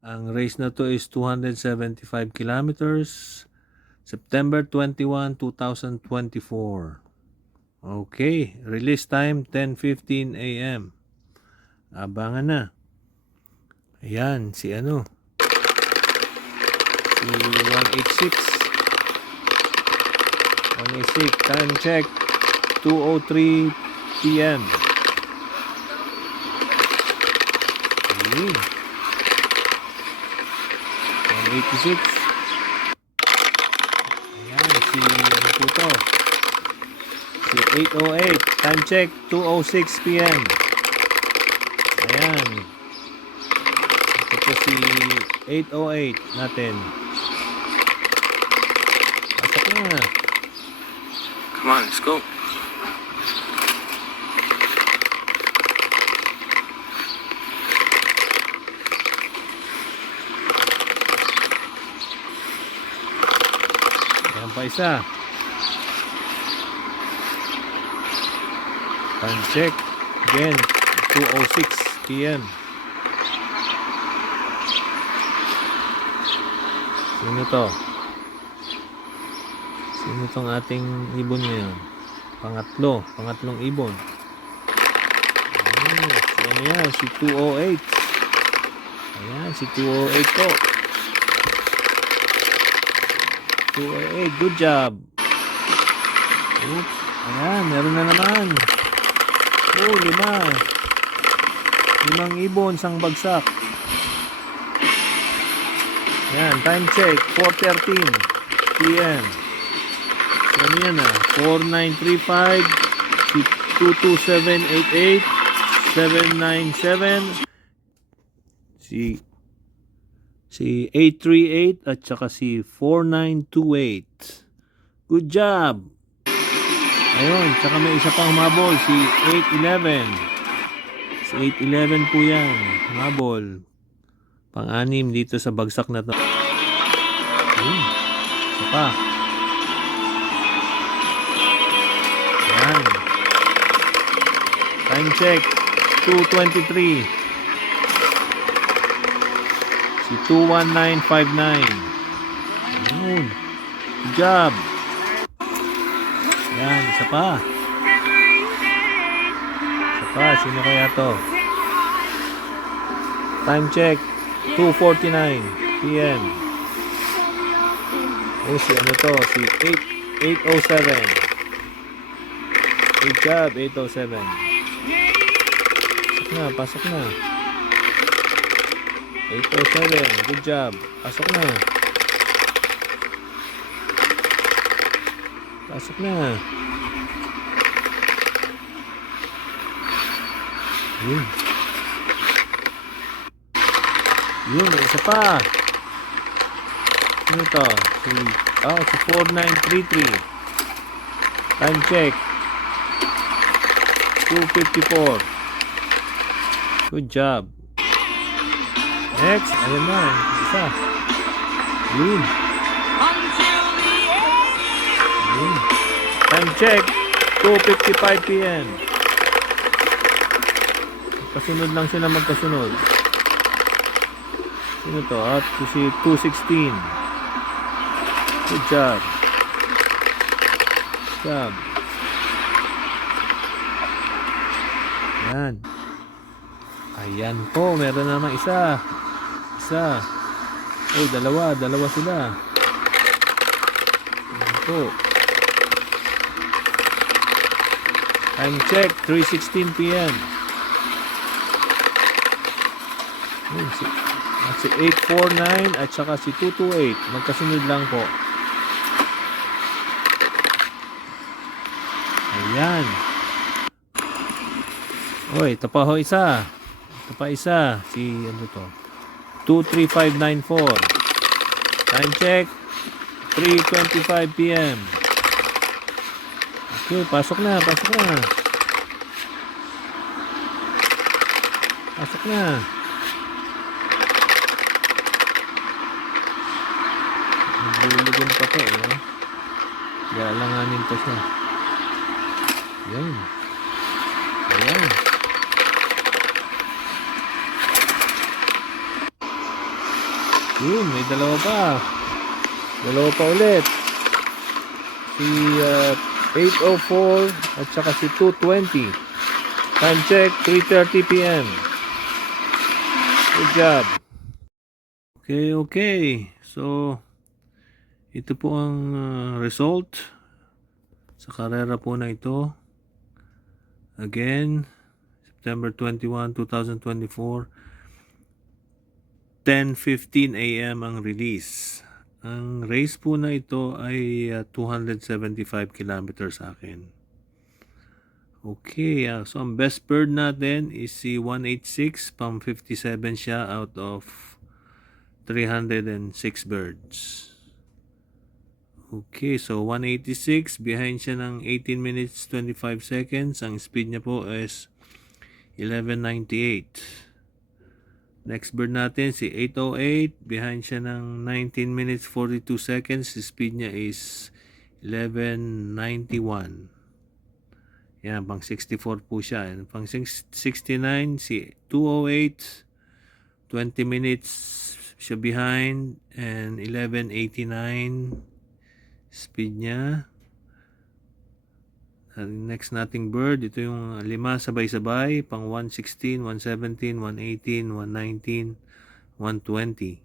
Ang race na to is 275 kilometers. September 21, 2024. Okay, release time 10:15 a.m. Abangan na. Ayan, si ano? Si 186. 186, time check 2:03 p.m. Ayun. 186. Ayan, si ano po to? Si 808, time check 2:06 p.m. Ayan. Ito po si 808 natin. Pasok na. Come on, let's go. Ayan pa isa. Time check. Again, 2:06 p.m. Sino to? Sino tong ating ibon ngayon? Pangatlong ibon. Si ano yan? Si 208. Ayan, si 208 po. 208, good job. Oops. Ayan, meron na naman. Oh, 5. 5 ibon, isang bagsak. Ayan, time check, 4:13 p.m. So, ano yan 4935, si 22788, 797, si 838 at saka si 4928. Good job. Ayun, saka may isa pang humabol, si 811. Si 811 po yan, humabol. Pang-anim dito sa bagsak na to. Ayun, isa pa. Ayan. Time check, 2:23. Si 21959. Ayun. Good job. Ayan, isa pa. Isa pa, sino kaya to? Time check, 2:49 p.m. Oh, si ano to? Si 807. Good job, 807. Pasok na. 807, good job. Pasok na. Pasok na. Yun. Yun, isa pa. Ano to? Si 4933. Time check. 2:54. Good job. Next, ayan na. Isa. Yun. Yun. Time check. 2:55 p.m. Kasunod lang sila magkasunod. Sino to? At si 216. Good job. Good job. Ayan. Ayan po. Meron naman isa. Isa. Oh, dalawa sila. Ayan po. Time check. 3:16 p.m. Ayan, si 849 at saka si 228. Magkasunod lang po. Ayan. Oy, ito pa ho isa. Ito pa isa. Si ano to? 23594. Time check. 3:25 p.m. Okay, pasok na. Pasok na. Naglulugon pa to, eh. Galanganin pa siya. Yan. Ayan. Yun, may dalawa pa. Dalawa pa ulit. Si 8:04 at saka si 2:20. Time check, 3:30 p.m. Good job. Okay. So, ito po ang result sa karera po na ito. Again, September 21, 2024, 10:15 a.m. ang release. Ang race po na ito ay 275 kilometers sa akin. Okay, so ang best bird natin is si 186, pang 57 siya out of 306 birds. Okay, so 186, behind siya ng 18 minutes 25 seconds. Ang speed niya po is 11:98. Next bird natin si 808, behind siya ng 19 minutes 42 seconds. The speed niya is 11:91. Yan, pang 64 po siya. And pang 69 si 208, 20 minutes siya behind and 11:89 speed niya. Next nating bird, ito yung 5 sabay-sabay, pang 116, 117, 118, 119, 120.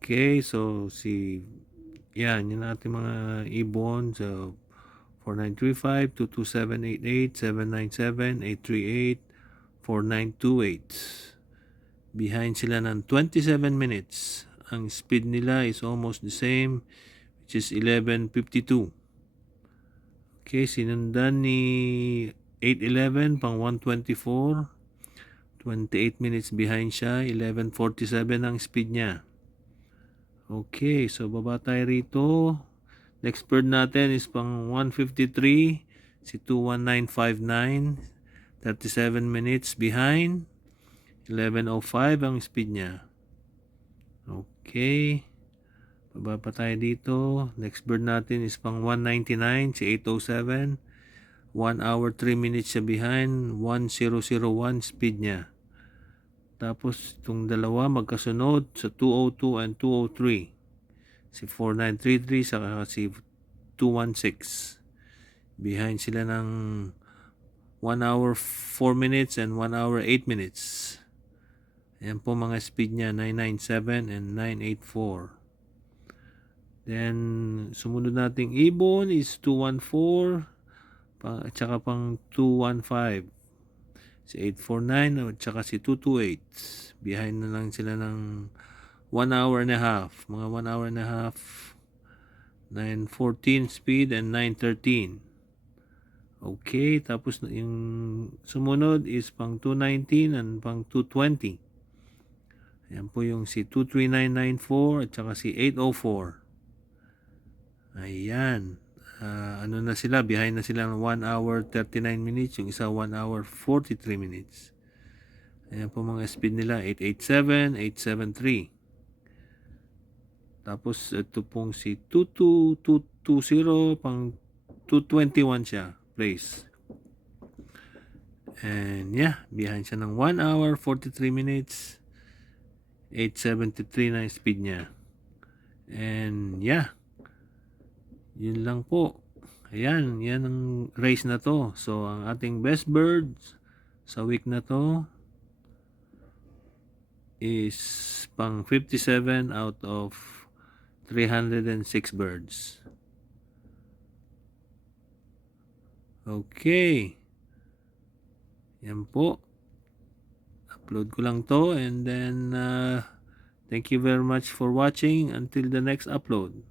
Okay, so yan natin mga ibon. So 4935, 22788, 797, 838, 4928. Behind sila ng 27 minutes. Ang speed nila is almost the same, which is 11:52. Okay, sinundan ni 811 pang 124. 28 minutes behind siya, 11:47 ang speed niya. Okay, so baba tayo rito. Next bird natin is pang 153, si 21959. 37 minutes behind, 11:05 ang speed niya. Okay. Baba pa tayo dito. Next bird natin is pang 199, si 807. 1 hour 3 minutes siya behind, 1001 speed niya. Tapos itong dalawa magkasunod sa 202 and 203. Si 4933 saka si 216. Behind sila ng 1 hour 4 minutes and 1 hour 8 minutes. Ayan po mga speed niya, 997 and 984. Then, sumunod nating ibon is 214 at saka pang 215. Si 849 at saka si 228. Behind na lang sila ng 1 hour and a half. Mga 1 hour and a half. 914 speed and 913. Okay, tapos yung sumunod is pang 219 and pang 220. Ayan po yung si 23994 at saka si 804. Ayan. Ano na sila? Behind na sila ng 1 hour 39 minutes. Yung isa 1 hour 43 minutes. Ayan po mga speed nila. 887, 873. Tapos ito pong si 22220 pang 221 siya. Place. And yeah, behind siya ng 1 hour 43 minutes. 873 na yung speed niya. And yeah, yun lang po. Ayan, yan ang race na to. So, ang ating best birds sa week na to is pang 57 out of 306 birds. Okay. Yan po. Upload ko lang to and then thank you very much for watching until the next upload.